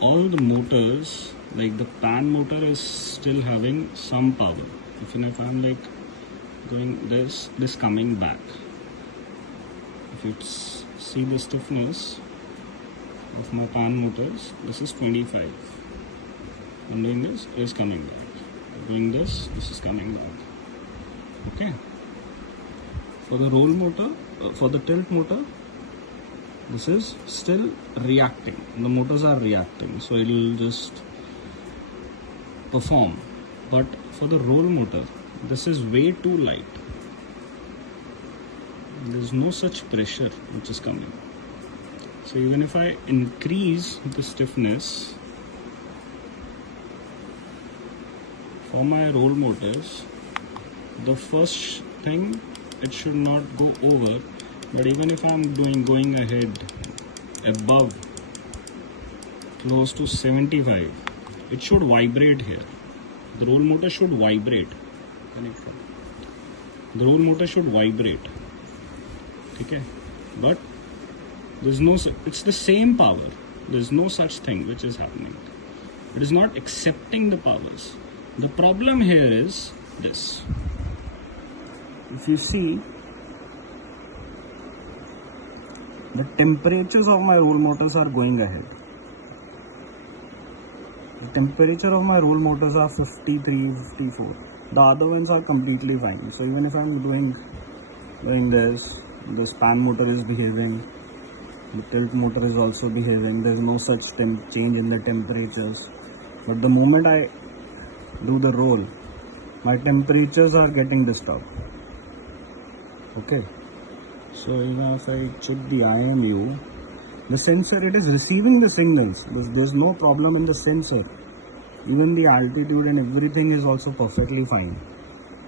all the motors, like the pan motor is still having some power. Even if I'm like doing this coming back, if you see the stiffness of my pan motors, this is 25. I'm doing this, it is coming back. Doing this is coming back. Okay. For the roll motor, for the tilt motor, this is still reacting. The motors are reacting, so it will just perform. But for the roll motor, this is way too light. There is no such pressure which is coming. So even if I increase the stiffness for my roll motors, the first thing, it should not go over. But even if I'm going ahead above close to 75, it should vibrate here. The roll motor should vibrate. The roll motor should vibrate. Okay, but there's no. It's the same power. There's no such thing which is happening. It is not accepting the powers. The problem here is this. If you see, the temperatures of my roll motors are going ahead. The temperature of my roll motors are 53, 54. The other ones are completely fine. So even if I'm doing this pan motor is behaving, the tilt motor is also behaving. There's no such change in the temperatures. But the moment I do the roll, my temperatures are getting disturbed. Okay. So if I check the IMU, the sensor, it is receiving the signals. There's no problem in the sensor. Even the altitude and everything is also perfectly fine.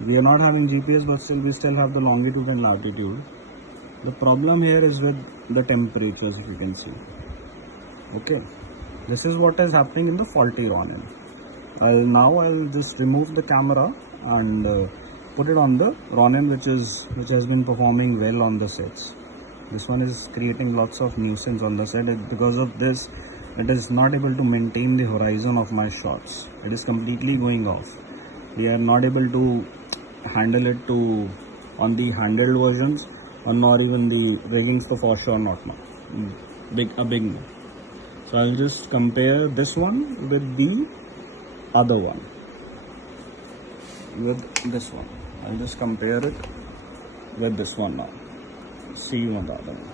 We are not having GPS, but still we still have the longitude and latitude. The problem here is with the temperatures, if you can see. Okay. This is what is happening in the faulty Ronin. I'll just remove the camera and put it on the Ronin which has been performing well on the sets. This one is creating lots of nuisance on the set. Because of this, it is not able to maintain the horizon of my shots. It is completely going off. We are not able to handle it on the handheld versions, or nor even the riggings, so for sure not now. A big no. So I'll just compare this one with the other one. With this one, I'll just compare it with this one now. See you on the other one.